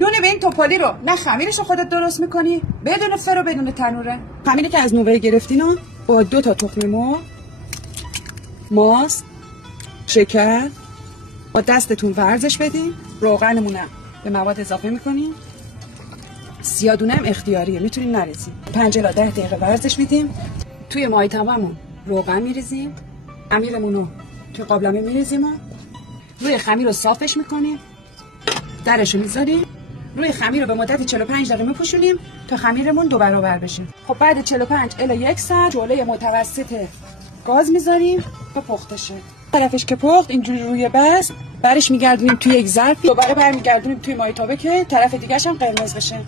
دونه به این توپالی رو نه خمیرش رو خودت درست میکنی بدون فر و بدون تنوره. خمیری که از نوبه گرفتین رو با 2 تا تخم مرغ، ماست، شکر با دستتون ورزش بدین. روغنمونم به مواد اضافه میکنین. سیادونه هم اختیاریه، میتونین نریزین. 5 الی 10 دقیقه ورزش میدیم. توی مایتابمون روغن میریزیم، خمیرمون رو توی قابلمه میریزیم و روی خمیر رو صافش میکنیم، درش رو میذاریم. روی خمیر رو به مدت 45 دقیقه میپوشونیم تا خمیرمون 2 برابر بشه. خب بعد 45 الی 1 ساعت جوله متوسط گاز میذاریم تا پخته شه. طرفش که پخت اینجوری روی بست برش میگردونیم توی یک ظرف، دوباره برمیگردونیم توی مایتابه که طرف دیگه‌ش هم قرمز بشه.